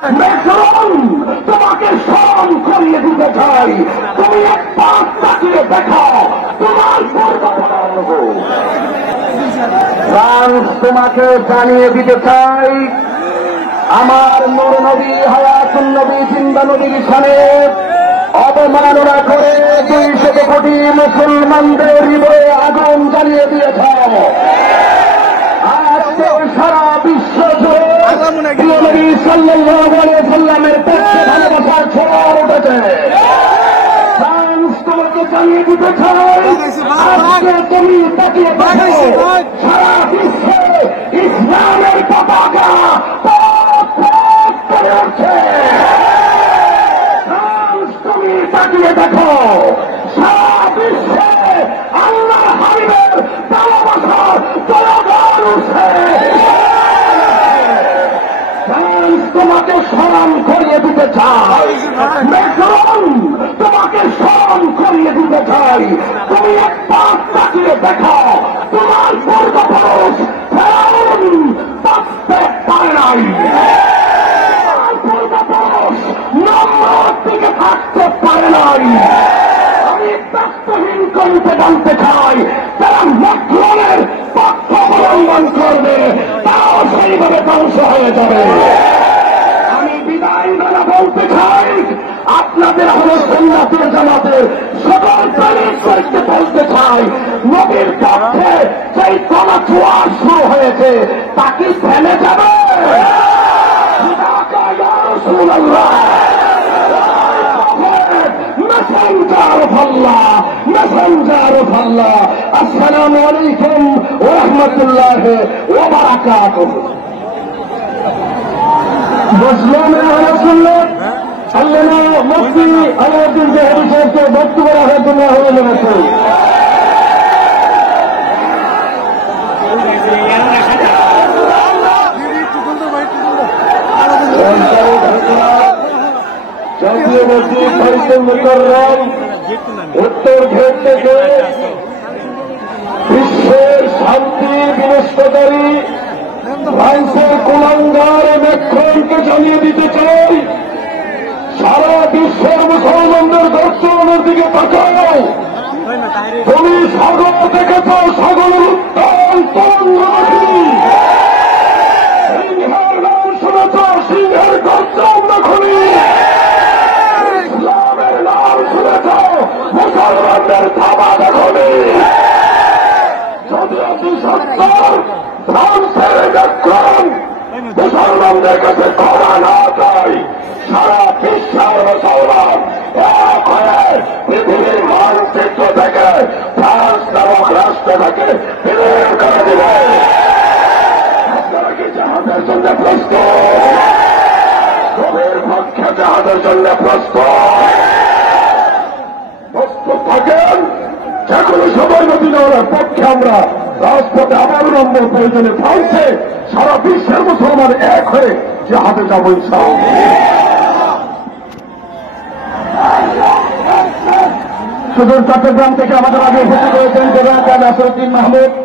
মেজরুন তোমাকে স্মরণ করিয়ে দিতে চাই, তুমি একবার তাকিয়ে দেখাও তোমার ফ্রান্স তোমাকে জানিয়ে দিতে চাই আমার নূর নবী হায়াতুন নবী জিন্দা নবীর শানে অবমাননা করে 200 কোটি মুসলমানদের হৃদয়ে আগুন জ্বালিয়ে দিয়েছ। আজকে সারা বিশ্ব জুড়ে নবী সাল্লাল্লাহু আলাইহি সাল্লামের পক্ষে ভালোবাসার ঝড় উঠেছে। ফ্রান্স তোমাকে জানিয়ে দিতে চাই আজকে তুমি তাকিয়ে দেখো সারা বিশ্বে ইসলামের পতাকা উঠছে। ফ্রান্স তুমি তাকিয়ে দেখো সারা বিশ্বে আল্লাহ হাবিবের ভালোবাসার জয়গান উঠছে। ফ্রান্স তোমাকে স্মরণ করিয়ে দিতে চাই, মেজরুন তোমাকে স্মরণ করিয়ে দিতে চাই, তুমি একবার তাকিয়ে দেখো তোমার পূর্বপুরুষ ফেরাউন বাঁচতে পারে নাই, পূর্বপুরুষ নমরুদ টিকে থাকতে পারে নাই। আমি ব্যস্তহীন করিতে জানতে চাই তারা মকরুনের পক্ষ অবলম্বন করবে, তাও সেইভাবে ধ্বংস হয়ে যাবে। আমি বিদায় বেলা বলতে চাই আপনাদের হলো সুন্নাতের জামাতের সকল প্রেরিত করতে বলতে চাই নবীর পক্ষে সেই গণজোয়ার শুরু হয়েছে তা কি থেমে যাবে? আসসালামু আলাইকুম ওয়া রাহমাতুল্লাহি ওয়া বারাকাতুহু। মুসলিম আহলে সুন্নাত আল্লামা মুফতি আলাউদ্দিন তাহেরি সাহেবকে বক্তব্য রাখার জন্য আহ্বান জানাচ্ছি। জাতীয় মসজিদ বাইতুল মুকাররম উত্তর গেট থেকে বিশ্বের শান্তি বিনষ্টকারী ফ্রান্সের কুলাঙ্গার ম্যাক্রনকে জানিয়ে দিতে চাই সারা বিশ্বের মুসলমানদের দর্শনের দিকে তাকাও। তুমি সাগর দেখেছ, সাগরের উত্তাল তরঙ্গ দেখি, সিংহের নাম শুনেছ, সিংহের গর্জন দেখনি, ইসলামের নাম শুনেছ, মুসলমানদের থাবা দেখনি। যদি অতি সত্তর ফ্রান্সের ম্যাক্রন মুসলমানদের কাছে ক্ষমা না চাই, সারা বিশ্বের মুসলমান এক হয়ে পৃথিবীর মানচিত্র থেকে ফ্রান্স নামক রাষ্ট্র থেকে বিলীন করে দিবে। আপনারা কি জাহাজের জন্য প্রস্তুত? নবীর পক্ষে জাহাজের জন্য প্রস্তুত থাকেন। যে কোনো সময় নবী নেওয়ার পক্ষে আমরা রাজপথে আবার নম্বর প্রয়োজনে ফ্রান্সে সারা বিশ্বের মুসলমান এক হয়ে জাহাজে যাবো ইনশাআল্লাহ। সুদূর চট্টগ্রাম থেকে আমাদের আগে উপস্থিত হয়েছেন জনাব নাসিরউদ্দিন মাহমুদ।